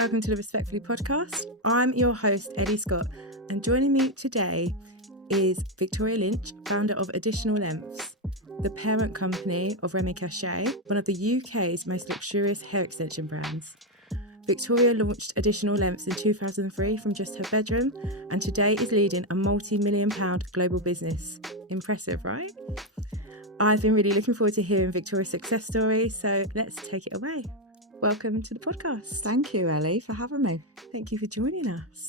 welcome to the Respectfully podcast. I'm your host, Ellie Scott, and joining me today is Victoria Lynch, founder of Additional Lengths, the parent company of Remy Cachet, one of the UK's most luxurious hair extension brands. Victoria launched Additional Lengths in 2003 from just her bedroom, and today is leading a multi-million-pound global business. Impressive, right? I've been really looking forward to hearing Victoria's success story, so let's take it away. Welcome to the podcast. Thank you, Ellie, for having me. Thank you for joining us.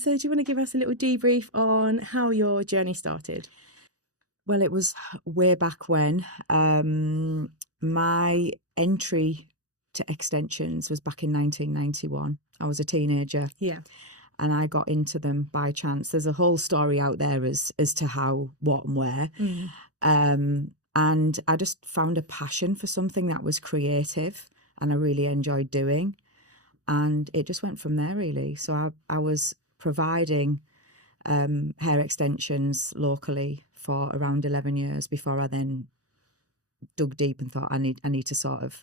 So do you want to give us a little debrief on how your journey started? Well, it was way back when. My entry to extensions was back in 1991. I was a teenager. Yeah. And I got into them by chance. There's a whole story out there as to how, what and where. And I just found a passion for something that was creative and I really enjoyed doing. And it just went from there, really. So I was providing hair extensions locally for around 11 years before I then dug deep and thought I need to sort of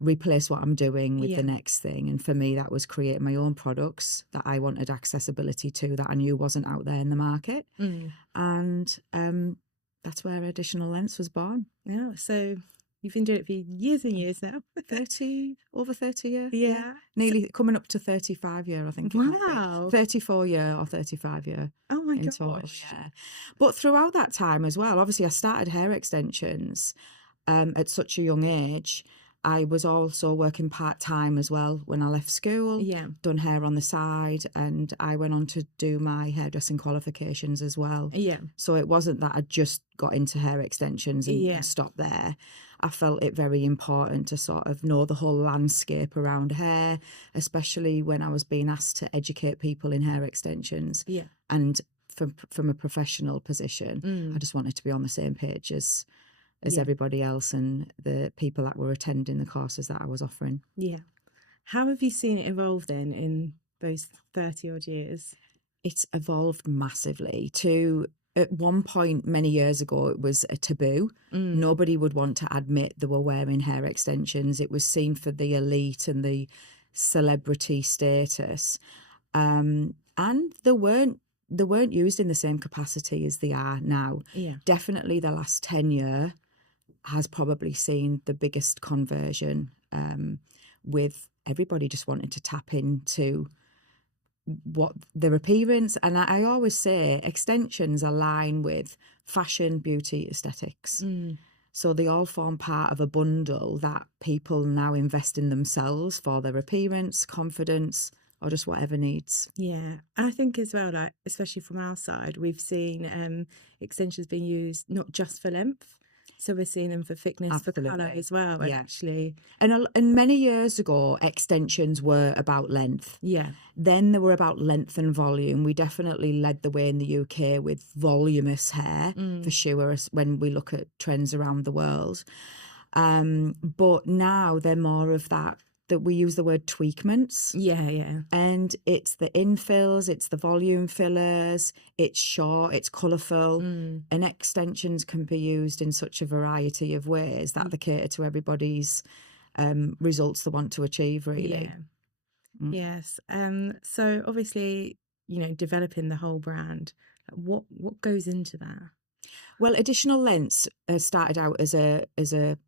replace what I'm doing with the next thing. And for me, that was creating my own products that I wanted accessibility to, that I knew wasn't out there in the market. And that's where Additional Lengths was born. Yeah. So you've been doing it for years and years now. Over 30 years. Yeah. Nearly coming up to 35 year, I think. Wow. 34 year or 35 year. Oh my gosh. Total, yeah. But throughout that time as well, obviously I started hair extensions at such a young age. I was also working part-time as well when I left school, done hair on the side, and I went on to do my hairdressing qualifications as well. Yeah. So it wasn't that I just got into hair extensions and stopped there. I felt it very important to sort of know the whole landscape around hair, especially when I was being asked to educate people in hair extensions. Yeah. And from a professional position, I just wanted to be on the same page as everybody else and the people that were attending the courses that I was offering. Yeah. How have you seen it evolve then in those 30 odd years? It's evolved massively to, at one point many years ago, it was a taboo. Nobody would want to admit they were wearing hair extensions. It was seen for the elite and the celebrity status. And they weren't used in the same capacity as they are now. Yeah. Definitely the last 10 years has probably seen the biggest conversion, with everybody just wanting to tap into what their appearance. And I always say extensions align with fashion, beauty, aesthetics. So they all form part of a bundle that people now invest in themselves for their appearance, confidence, or just whatever needs. Yeah. I think as well, like, especially from our side, we've seen extensions being used not just for length. So we're seeing them for thickness, Absolutely. for colour as well, actually. And many years ago, extensions were about length. Yeah. Then they were about length and volume. We definitely led the way in the UK with voluminous hair, for sure, when we look at trends around the world. But now they're more of that we use the word tweakments. Yeah. And it's the infills, it's the volume fillers, it's short, it's colourful. And extensions can be used in such a variety of ways that they cater to everybody's results they want to achieve, really. Yeah. Yes. So obviously, developing the whole brand, what goes into that? Well, Additional Lengths started out as a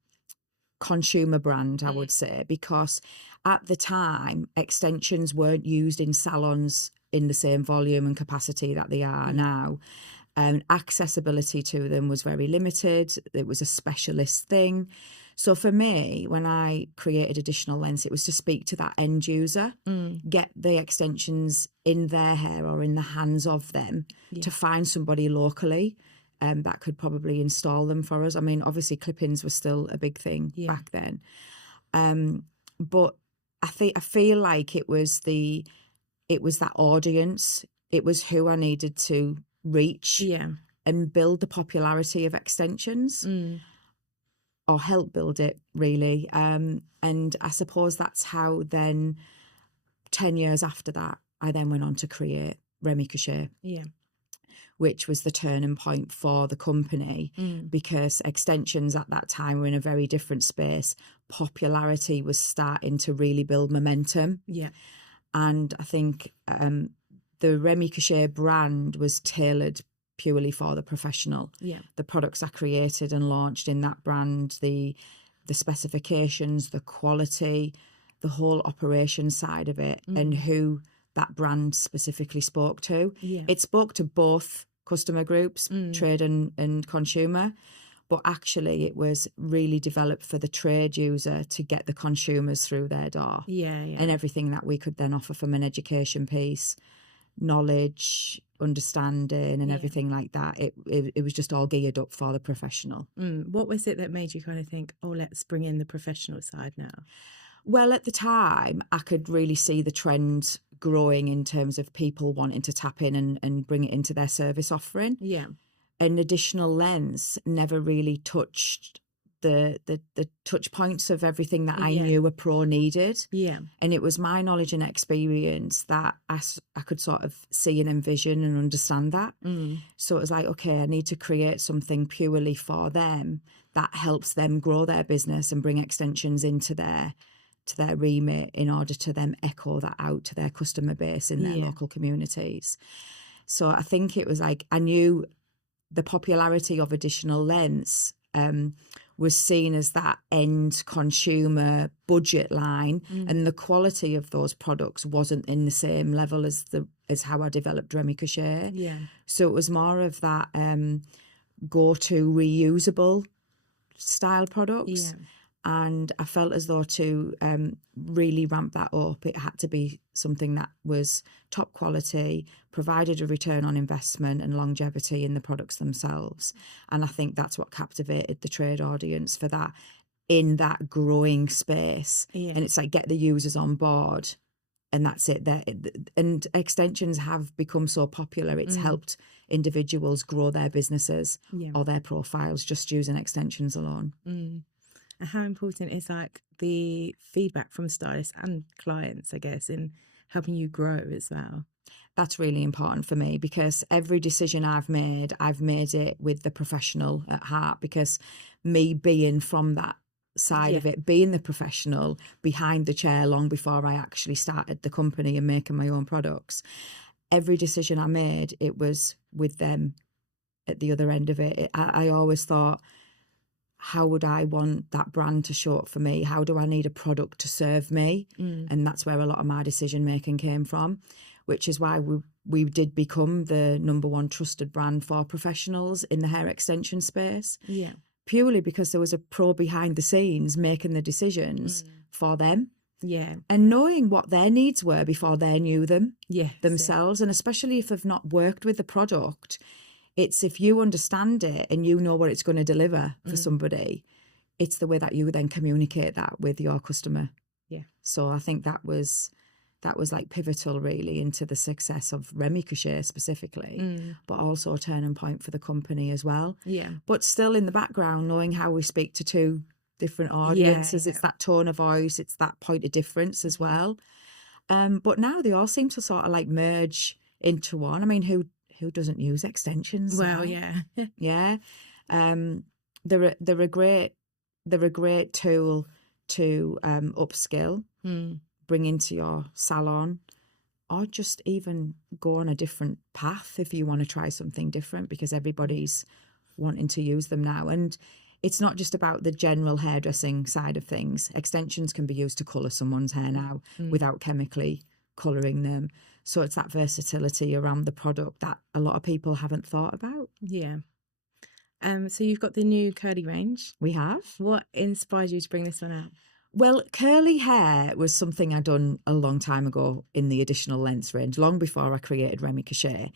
consumer brand, I would say, because at the time extensions weren't used in salons in the same volume and capacity that they are now. Accessibility to them was very limited. It was a specialist thing. So for me, when I created Additional Lengths, it was to speak to that end user, get the extensions in their hair or in the hands of them, to find somebody locally that could probably install them for us. I mean, obviously clip-ins were still a big thing back then. But I feel like it was that audience. It was who I needed to reach and build the popularity of extensions, or help build it, really. And I suppose that's how then 10 years after that, I then went on to create Remy Cachet. Yeah. which was the turning point for the company, because extensions at that time were in a very different space. Popularity was starting to really build momentum. Yeah. And I think the Remy Cachet brand was tailored purely for the professional. Yeah. The products I created and launched in that brand, the specifications, the quality, the whole operation side of it, and who that brand specifically spoke to. Yeah. It spoke to both customer groups, trade and consumer, but actually it was really developed for the trade user to get the consumers through their door. Yeah. And everything that we could then offer from an education piece, knowledge, understanding, and everything like that. It was just all geared up for the professional. What was it that made you kind of think, oh, let's bring in the professional side now? Well, at the time, I could really see the trend growing in terms of people wanting to tap in and bring it into their service offering. Yeah. An additional lens never really touched the touch points of everything that I knew a pro needed. Yeah. And it was my knowledge and experience that I could sort of see and envision and understand that. So it was like, okay, I need to create something purely for them that helps them grow their business and bring extensions into their remit in order to then echo that out to their customer base in their local communities. So I think it was like, I knew the popularity of additional lens was seen as that end consumer budget line, and the quality of those products wasn't in the same level as how I developed Remy Cachet. Yeah. So it was more of that go-to reusable style products. Yeah. And I felt as though to really ramp that up, it had to be something that was top quality, provided a return on investment and longevity in the products themselves. And I think that's what captivated the trade audience for that, in that growing space. Yeah. And it's like, get the users on board, and that's it. And extensions have become so popular, it's helped individuals grow their businesses or their profiles just using extensions alone. And how important is like the feedback from stylists and clients, I guess, in helping you grow as well? That's really important for me, because every decision I've made it with the professional at heart, because me being from that side of it, being the professional behind the chair long before I actually started the company and making my own products, every decision I made, it was with them at the other end of it. I always thought, how would I want that brand to show up for me? How do I need a product to serve me? And that's where a lot of my decision making came from, which is why we did become the #1 trusted brand for professionals in the hair extension space. Yeah. Purely because there was a pro behind the scenes making the decisions for them. Yeah. And knowing what their needs were before they knew them themselves. And especially if they've not worked with the product, it's if you understand it and you know what it's going to deliver for somebody, it's the way that you then communicate that with your customer. Yeah. So I think that was like pivotal really into the success of Remy Cachet specifically, but also a turning point for the company as well. Yeah. But still in the background, knowing how we speak to two different audiences, it's that tone of voice, it's that point of difference as well. But now they all seem to sort of like merge into one. I mean, who doesn't use extensions? Well, now? Yeah. They're a great tool to upskill, bring into your salon, or just even go on a different path if you want to try something different, because everybody's wanting to use them now. And it's not just about the general hairdressing side of things. Extensions can be used to colour someone's hair now without chemically colouring them. So it's that versatility around the product that a lot of people haven't thought about. Yeah. So you've got the new curly range. We have. What inspired you to bring this one out? Well, curly hair was something I'd done a long time ago in the additional lengths range, long before I created Remy Cachet.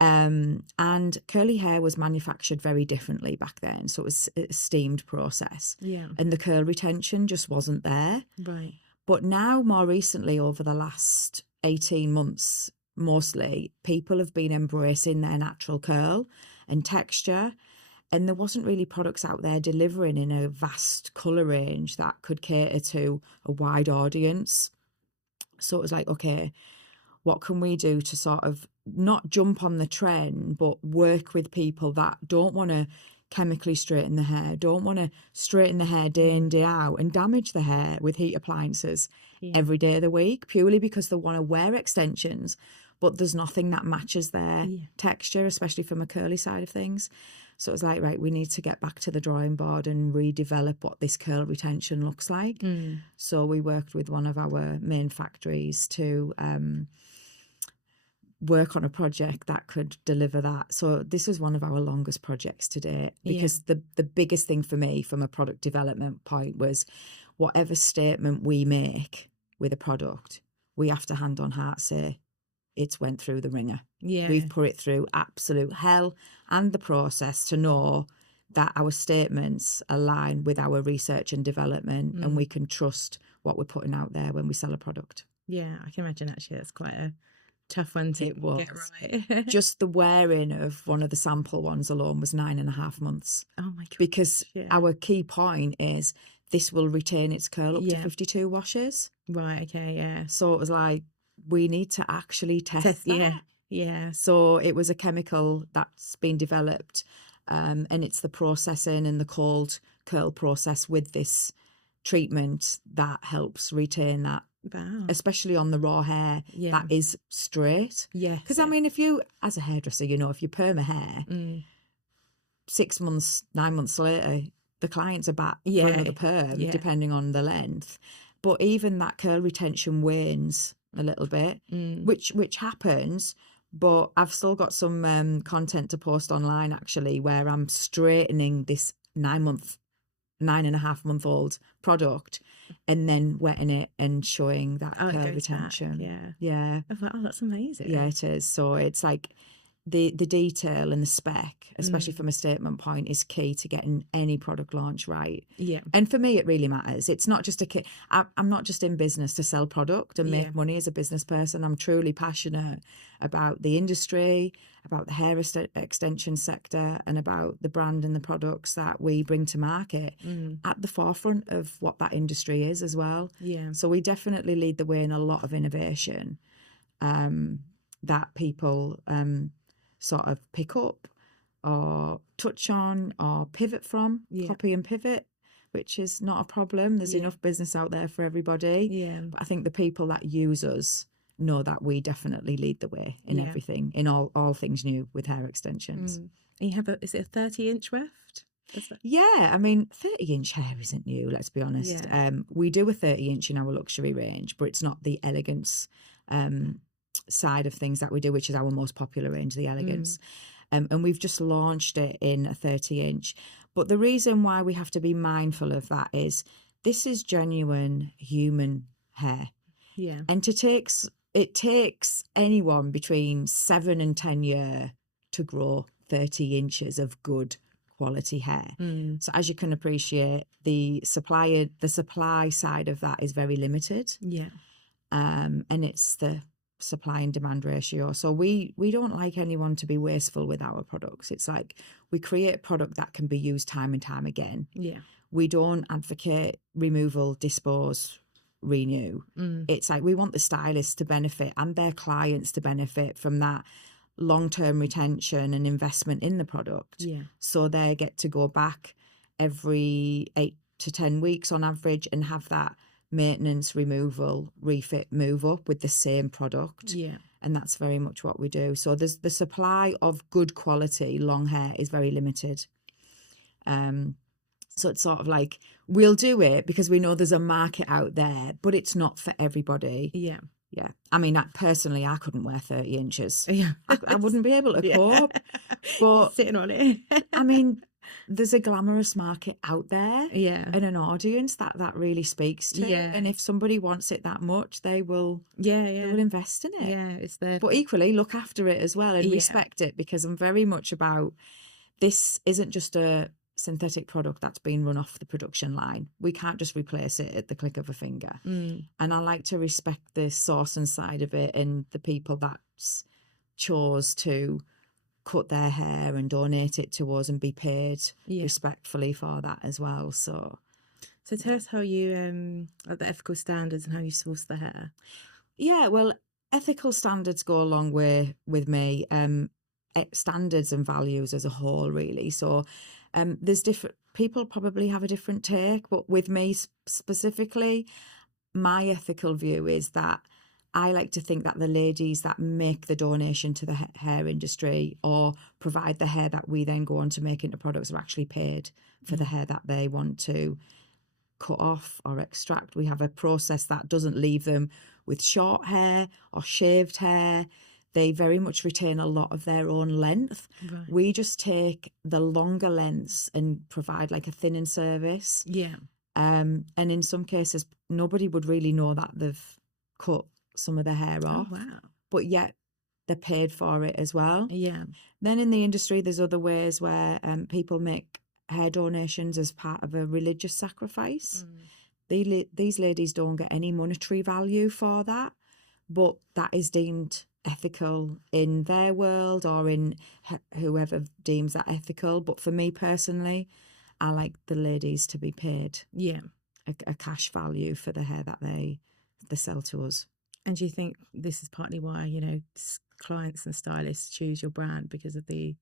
And curly hair was manufactured very differently back then. So it was a steamed process. Yeah. And the curl retention just wasn't there. Right. But now, more recently, over the last 18 months, mostly, people have been embracing their natural curl and texture. And there wasn't really products out there delivering in a vast colour range that could cater to a wide audience. So it was like, okay, what can we do to sort of not jump on the trend, but work with people that don't want to chemically straighten the hair, don't want to straighten the hair day in, day out, and damage the hair with heat appliances every day of the week, purely because they want to wear extensions, but there's nothing that matches their texture, especially from a curly side of things. So it was like, right, we need to get back to the drawing board and redevelop what this curl retention looks like. So we worked with one of our main factories to work on a project that could deliver that. So this was one of our longest projects to date, because the biggest thing for me from a product development point was whatever statement we make with a product, we have to hand on heart say it's went through the ringer. We've put it through absolute hell and the process to know that our statements align with our research and development, and we can trust what we're putting out there when we sell a product. Yeah, I can imagine actually that's quite a tough one to get right. Just the wearing of one of the sample ones alone was 9.5 months. Oh my God. Because our key point is this will retain its curl up to 52 washes. Right, okay, yeah. So it was like, we need to actually test that. Yeah. So it was a chemical that's been developed, and it's the processing and the cold curl process with this treatment that helps retain that. Wow. Especially on the raw hair that is straight. Because I mean, if you, as a hairdresser, you know, if you perm a hair, 6 months, 9 months later, the clients are back for another perm, depending on the length. But even that curl retention wanes a little bit, which happens. But I've still got some content to post online, actually, where I'm straightening this 9.5-month-old product and then wetting it and showing that curl retention. Yeah. I was like, oh, that's amazing. Yeah, it is. So it's like the detail and the spec, especially from a statement point, is key to getting any product launch right. Yeah. And for me, it really matters. It's not just I'm not just in business to sell product and make money as a business person. I'm truly passionate about the industry, about the hair extension sector, and about the brand and the products that we bring to market at the forefront of what that industry is as well. Yeah. So we definitely lead the way in a lot of innovation that people sort of pick up or touch on or pivot from, copy and pivot, which is not a problem. There's enough business out there for everybody. Yeah. But I think the people that use us know that we definitely lead the way in everything, in all things new with hair extensions. And you have is it a 30-inch weft? Yeah, I mean, 30-inch hair isn't new, let's be honest. We do a 30-inch in our luxury range, but it's not the elegance side of things that we do, which is our most popular range, the elegance. And we've just launched it in a 30-inch. But the reason why we have to be mindful of that is this is genuine human hair. Yeah. And it takes anyone between 7 and 10 years to grow 30 inches of good quality hair. So as you can appreciate, the supply side of that is very limited. Yeah. And it's the supply and demand ratio. So we don't like anyone to be wasteful with our products. It's like we create a product that can be used time and time again. Yeah. We don't advocate removal, dispose, renew. It's like we want the stylists to benefit and their clients to benefit from that long-term retention and investment in the product. Yeah. So they get to go back every 8 to 10 weeks on average and have that maintenance, removal, refit, move up with the same product. Yeah. And that's very much what we do. So there's the supply of good quality long hair is very limited. So it's sort of like we'll do it because we know there's a market out there, but it's not for everybody. Yeah. Yeah. I mean, personally, I couldn't wear 30 inches. Yeah. I wouldn't be able to cope. But sitting on it. I mean, there's a glamorous market out there. Yeah. And an audience that really speaks to. Yeah. And if somebody wants it that much, they will they will invest in it. Yeah. It's there. But equally look after it as well and respect it, because I'm very much about this isn't just a synthetic product that's been run off the production line. We can't just replace it at the click of a finger. And I like to respect the sourcing side of it and the people that chose to cut their hair and donate it to us and be paid respectfully for that as well. So tell us how you like the ethical standards and how you source the hair. Yeah, well, ethical standards go a long way with me. Standards and values as a whole, really. So there's different people probably have a different take, but with me specifically, my ethical view is that I like to think that the ladies that make the donation to the hair industry or provide the hair that we then go on to make into products are actually paid for the hair that they want to cut off or extract. We have a process that doesn't leave them with short hair or shaved hair. They very much retain a lot of their own length. Right. We just take the longer lengths and provide like a thinning service. Yeah. And in some cases, nobody would really know that they've cut some of the hair Oh, off. wow. But yet they're paid for it as well. Yeah. Then in the industry, there's other ways where people make hair donations as part of a religious sacrifice. These ladies don't get any monetary value for that, but that is deemed ethical in their world or in whoever deems that ethical. But for me personally, I like the ladies to be paid a cash value for the hair that they sell to us. And do you think this is partly why, you know, clients and stylists choose your brand because of the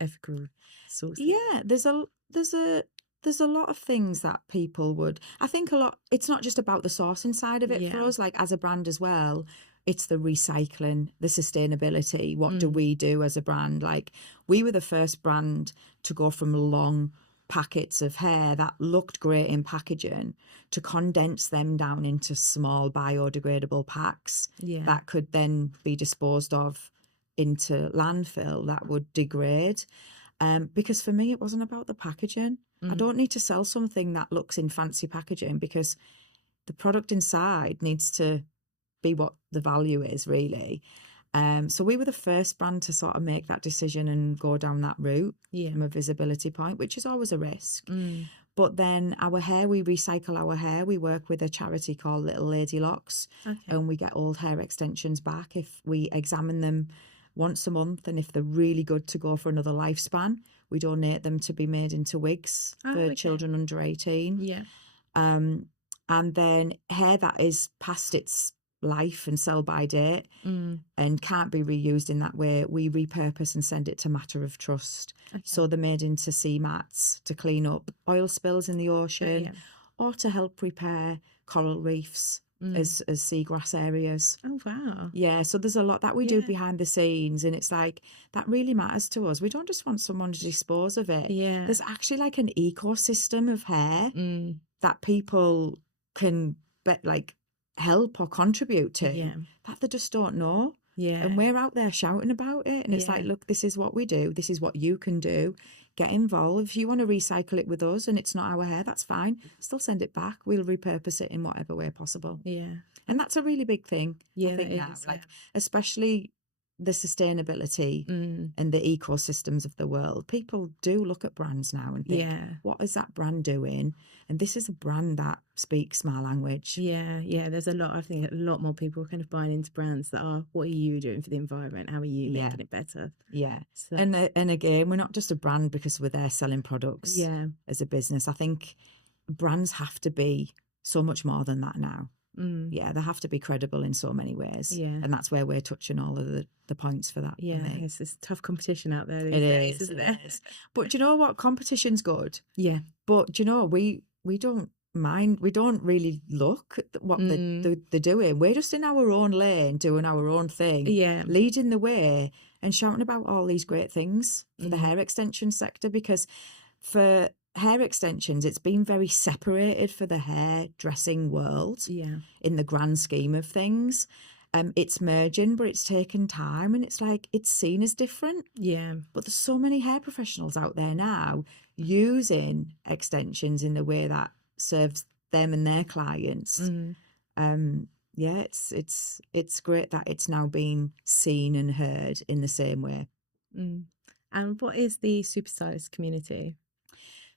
ethical sourcing? Yeah, there's a lot of things that people would. I think a lot. It's not just about the sourcing side of it for us. Like as a brand as well, it's the recycling, the sustainability. What do we do as a brand? Like we were the first brand to go from long packets of hair that looked great in packaging to condense them down into small biodegradable packs that could then be disposed of into landfill that would degrade. Because for me, it wasn't about the packaging. I don't need to sell something that looks in fancy packaging because the product inside needs to be what the value is, really. So we were the first brand to sort of make that decision and go down that route from a visibility point, which is always a risk. But then our hair, we recycle our hair. We work with a charity called Little Lady Locks, and we get old hair extensions back if we examine them once a month, and if they're really good to go for another lifespan, we donate them to be made into wigs for children under 18. And then hair that is past its life and sell by date and can't be reused in that way, we repurpose and send it to Matter of Trust. So they're made into sea mats to clean up oil spills in the ocean or to help repair coral reefs as seagrass areas. Oh, wow. Yeah, so there's a lot that we do behind the scenes, and it's like that really matters to us. We don't just want someone to dispose of it. There's actually like an ecosystem of hair that people can help or contribute to that they just don't know. And we're out there shouting about it, and it's like, look, this is what we do, this is what you can do. Get involved. If you want to recycle it with us and it's not our hair, that's fine. Still send it back. We'll repurpose it in whatever way possible. And that's a really big thing. I think now, especially the sustainability and the ecosystems of the world. People do look at brands now and think, what is that brand doing? And this is a brand that speaks my language. There's a lot. I think a lot more people are kind of buying into brands that are, what are you doing for the environment? How are you making it better? So. And again, we're not just a brand because we're there selling products as a business. I think brands have to be so much more than that now. They have to be credible in so many ways. And that's where we're touching all of the points for that. It's this tough competition out there these it days, is, isn't it it? is. But do you know what? Competition's good. But do you know, we don't mind. We don't really look at what they're doing. We're just in our own lane doing our own thing, leading the way and shouting about all these great things for the hair extension sector, because for hair extensions, it's been very separated for the hairdressing world in the grand scheme of things. It's merging, but it's taken time, and it's like it's seen as different. But there's so many hair professionals out there now using extensions in the way that serves them and their clients. It's great that it's now being seen and heard in the same way. And what is the super stylist community?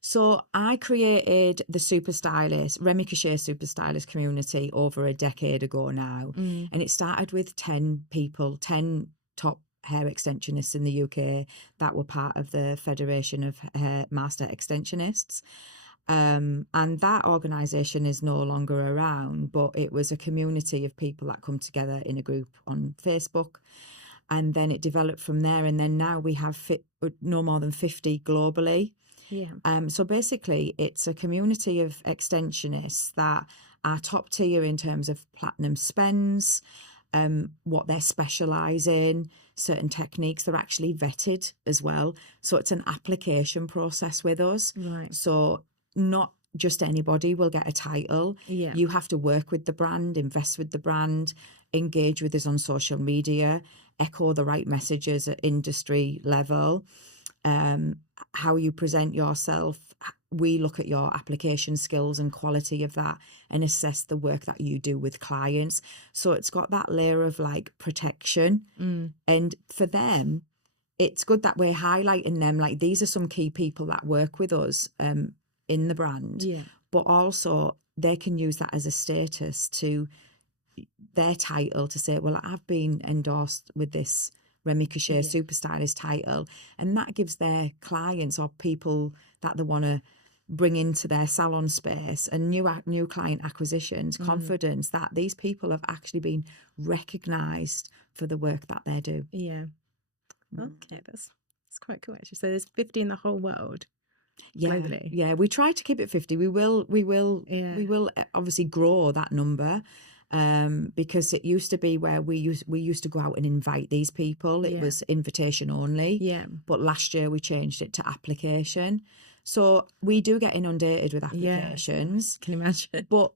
So I created the Remy Cachet Super Stylist community over a decade ago now. And it started with 10 people, 10 top hair extensionists in the UK that were part of the Federation of Hair Master Extensionists. And that organisation is no longer around, but it was a community of people that come together in a group on Facebook. And then it developed from there. And then now we have no more than 50 globally. Yeah. So basically, it's a community of extensionists that are top tier in terms of platinum spends, what they specialise in, certain techniques. They're actually vetted as well. So it's an application process with us. Right. So not just anybody will get a title. Yeah. You have to work with the brand, invest with the brand, engage with us on social media, echo the right messages at industry level, how you present yourself. We look at your application skills and quality of that and assess the work that you do with clients. So it's got that layer of like protection. And for them, it's good that we're highlighting them. Like, these are some key people that work with us in the brand, Yeah. but also they can use that as a status to their title to say, well, I've been endorsed with this Remy Cachet Superstylist title, and that gives their clients or people that they want to bring into their salon space and new client acquisitions confidence that these people have actually been recognised for the work that they do. Yeah. Okay, that's quite cool actually. So there's 50 in the whole world. Globally. Yeah, we try to keep it 50. We will obviously grow that number, because it used to be where we used to go out and invite these people. It was invitation only. Yeah. But last year we changed it to application. So we do get inundated with applications. Can you imagine? But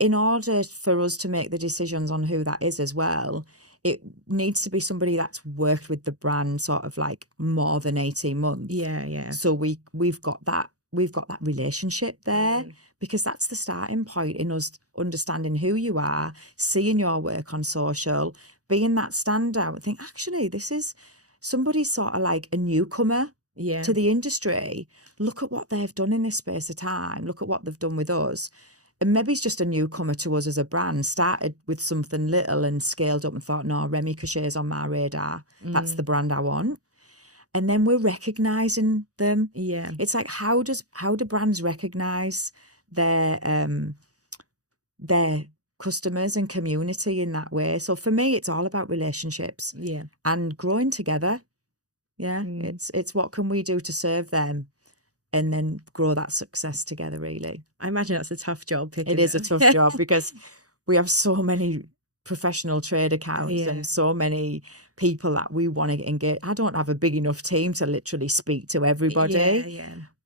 in order for us to make the decisions on who that is as well, it needs to be somebody that's worked with the brand sort of like more than 18 months. Yeah. So we've got that relationship there, because that's the starting point in us understanding who you are, seeing your work on social, being that standout, and think, actually, this is somebody sort of like a newcomer to the industry. Look at what they've done in this space of time. Look at what they've done with us. And maybe it's just a newcomer to us as a brand, started with something little and scaled up and thought, no, Remy Cachet's on my radar. That's the brand I want. And then we're recognising them. Yeah. It's like, how do brands recognise their customers and community in that way? So for me, it's all about relationships. Yeah. And growing together. Yeah. It's what can we do to serve them, and then grow that success together, really. I imagine that's a tough job. It is a tough job, because we have so many professional trade accounts and so many people that we want to engage. I don't have a big enough team to literally speak to everybody,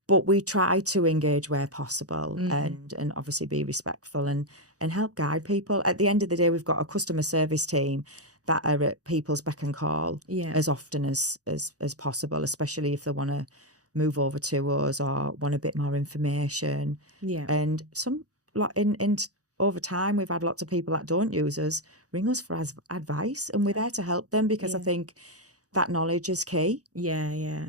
but we try to engage where possible and obviously be respectful and help guide people. At the end of the day, we've got a customer service team that are at people's beck and call as often as possible, especially if they want to move over to us or want a bit more information. Yeah. And over time, we've had lots of people that don't use us ring us for advice, and we're there to help them, because I think that knowledge is key. Yeah.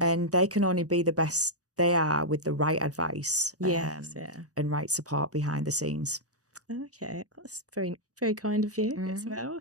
And they can only be the best they are with the right advice and right support behind the scenes. Okay, that's very, very kind of you as well.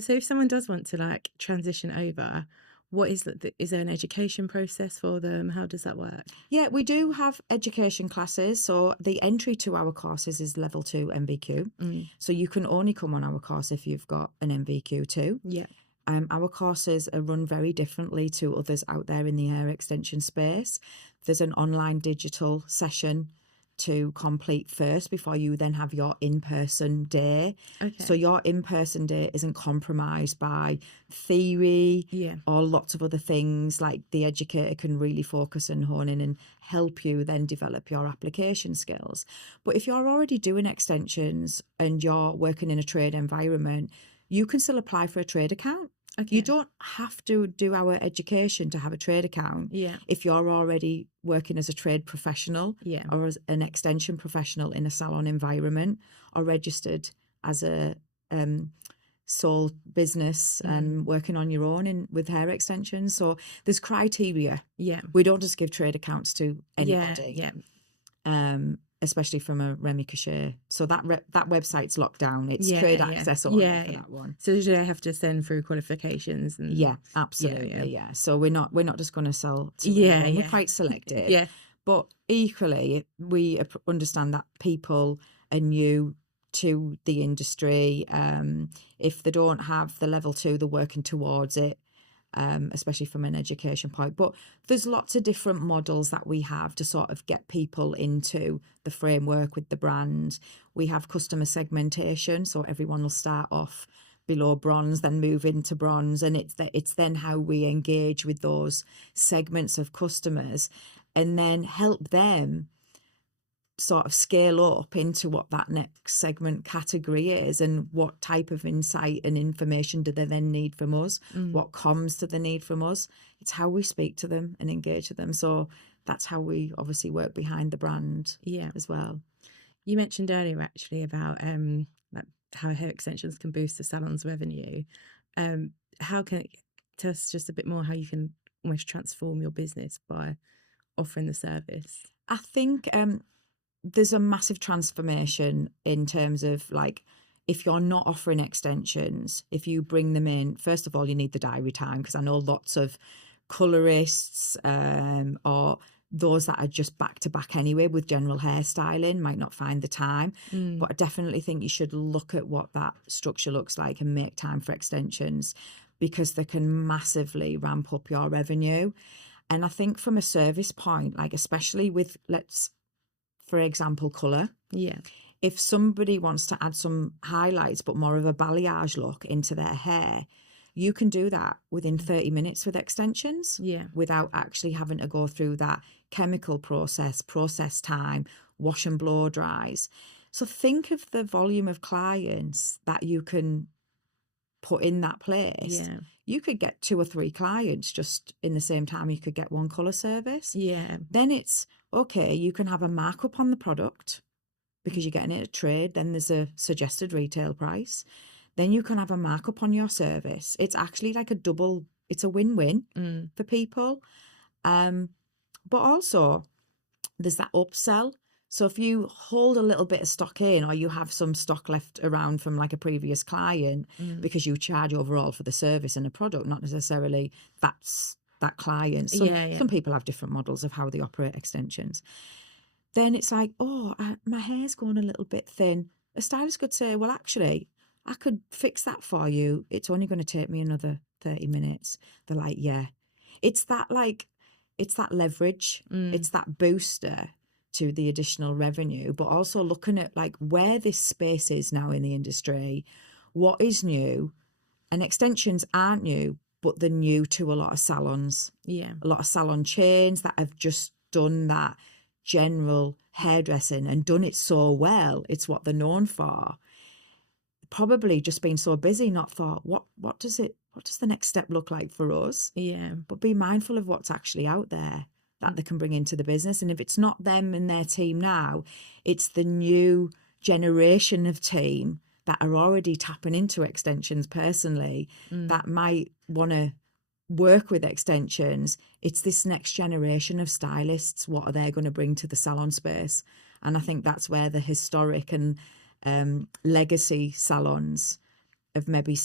So if someone does want to like transition over, what is is there an education process for them? How does that work? Yeah, we do have education classes. So the entry to our courses is level 2 MVQ. So you can only come on our course if you've got an MVQ 2. Yeah. Our courses are run very differently to others out there in the hair extension space. There's an online digital session to complete first before you then have your in-person day. Okay. So your in-person day isn't compromised by theory or lots of other things. Like, the educator can really focus and hone in and help you then develop your application skills. But if you're already doing extensions and you're working in a trade environment, you can still apply for a trade account. Okay. You don't have to do our education to have a trade account if you're already working as a trade professional or as an extension professional in a salon environment, or registered as a sole business and working on your own with hair extensions. So there's criteria. Yeah. We don't just give trade accounts to anybody. Especially from a Remy Cachet. So that website's locked down. It's trade access only for that one. So do they have to send through qualifications? And... Yeah, absolutely. Yeah. So we're not just going to sell to anyone. We're quite selective. But equally, we understand that people are new to the industry. If they don't have the level 2, they're working towards it, especially from an education point. But there's lots of different models that we have to sort of get people into the framework with the brand. We have customer segmentation, so everyone will start off below bronze, then move into bronze, and it's then how we engage with those segments of customers and then help them sort of scale up into what that next segment category is and what type of insight and information do they then need from us, what comms do they need from us. It's how we speak to them and engage with them. So that's how we obviously work behind the brand as well. You mentioned earlier actually about like how hair extensions can boost the salon's revenue. How can tell us just a bit more how you can almost transform your business by offering the service? I think there's a massive transformation in terms of, like, if you're not offering extensions, if you bring them in, first of all, you need the diary time, because I know lots of colorists or those that are just back to back anyway with general hairstyling might not find the time. But I definitely think you should look at what that structure looks like and make time for extensions, because they can massively ramp up your revenue. And I think from a service point, like especially with, for example, colour. Yeah. If somebody wants to add some highlights but more of a balayage look into their hair, you can do that within 30 minutes with extensions. Yeah. Without actually having to go through that chemical process time, wash and blow dries. So think of the volume of clients that you can put in that place. Yeah. You could get 2 or 3 clients just in the same time you could get one colour service. Yeah. Then it's okay, you can have a markup on the product because you're getting it at trade. Then there's a suggested retail price. Then you can have a markup on your service. It's actually like it's a win-win for people. But also there's that upsell. So if you hold a little bit of stock in, or you have some stock left around from like a previous client because you charge overall for the service and a product, not necessarily that's that client. Some people have different models of how they operate extensions. Then it's like, my hair's going a little bit thin. A stylist could say, well, actually, I could fix that for you. It's only going to take me another 30 minutes. They're like, yeah. It's that leverage. It's that booster to the additional revenue, but also looking at like where this space is now in the industry, what is new, and extensions aren't new, but they're new to a lot of salons. Yeah. A lot of salon chains that have just done that general hairdressing and done it so well. It's what they're known for. Probably just been so busy, not thought, what does the next step look like for us? Yeah. But be mindful of what's actually out there that they can bring into the business. And if it's not them and their team now, it's the new generation of team that are already tapping into extensions personally that might want to work with extensions. It's this next generation of stylists. What are they going to bring to the salon space? And I think that's where the historic and legacy salons have maybe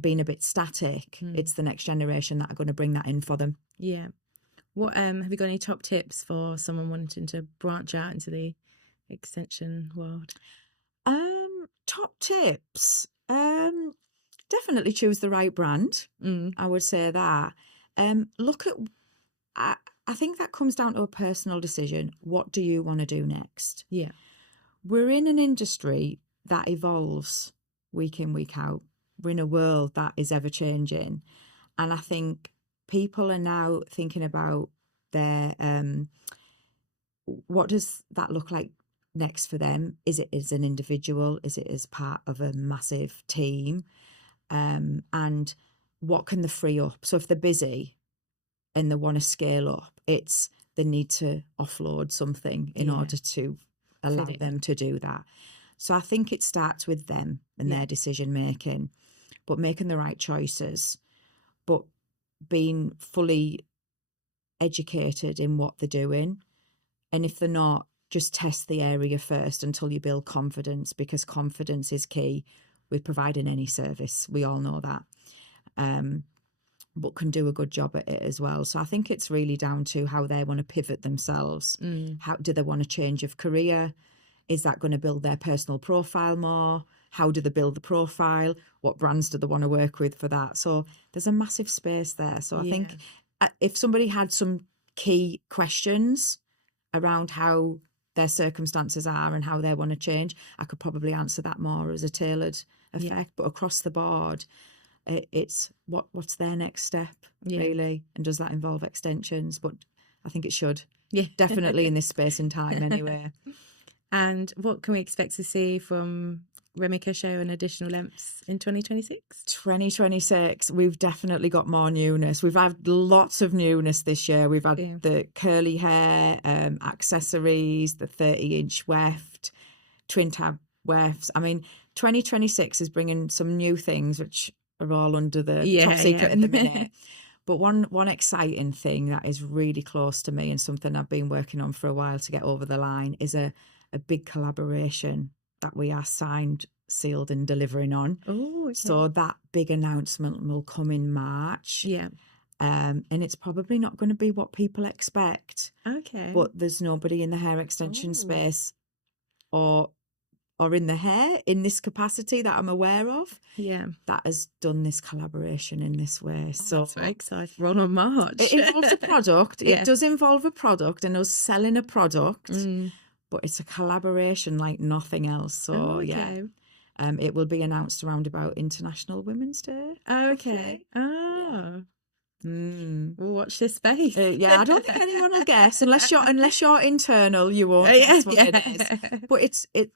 been a bit static. It's the next generation that are going to bring that in for them. Yeah. What have you got any top tips for someone wanting to branch out into the extension world? Top tips. Definitely choose the right brand. I would say that. Look at. I think that comes down to a personal decision. What do you want to do next? Yeah. We're in an industry that evolves week in, week out. We're in a world that is ever changing, and I think people are now thinking about their what does that look like next for them? Is it as an individual? Is it as part of a massive team? And what can they free up? So if they're busy and they want to scale up, it's they need to offload something in order to allow them to do that. So I think it starts with them and their decision making, but making the right choices, but being fully educated in what they're doing. And if they're not, just test the area first until you build confidence, because confidence is key with providing any service. We all know that. but can do a good job at it as well. So I think it's really down to how they want to pivot themselves. How do they want a change of career? Is that going to build their personal profile more? How do they build the profile? What brands do they want to work with for that? So there's a massive space there. So I think if somebody had some key questions around how their circumstances are and how they want to change, I could probably answer that more as a tailored effect. But across the board, it's what's their next step, really? And does that involve extensions? But I think it should. Yeah. Definitely in this space and time anyway. And what can we expect to see from Remy Cachet and additional lengths in 2026? 2026, we've definitely got more newness. We've had lots of newness this year. We've had the curly hair, accessories, the 30-inch weft, twin tab wefts. I mean, 2026 is bringing some new things, which are all under the top secret at the minute. But one exciting thing that is really close to me and something I've been working on for a while to get over the line is a big collaboration that we are signed, sealed and delivering on. Oh, okay. So that big announcement will come in March. Yeah. And it's probably not going to be what people expect. Okay. But there's nobody in the hair extension space or in the hair in this capacity that I'm aware of. Yeah. That has done this collaboration in this way. So that's very exciting. We're on March. It involves a product. It does involve a product and us selling a product. But it's a collaboration like nothing else. So it will be announced around about International Women's Day. Okay. Oh. We'll watch this space. I don't think anyone will guess unless you're internal. You won't guess what it is. But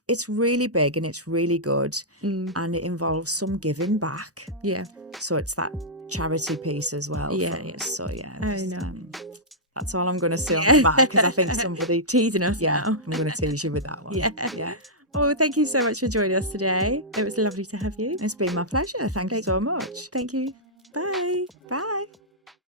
it's really big and it's really good, and it involves some giving back. Yeah. So it's that charity piece as well. Yeah. So that's all I'm going to say on the back because I think somebody teasing us. Yeah, now. I'm going to tease you with that one. Yeah. Oh, thank you so much for joining us today. It was lovely to have you. It's been my pleasure. Thank you so much. Thank you. Bye. Bye.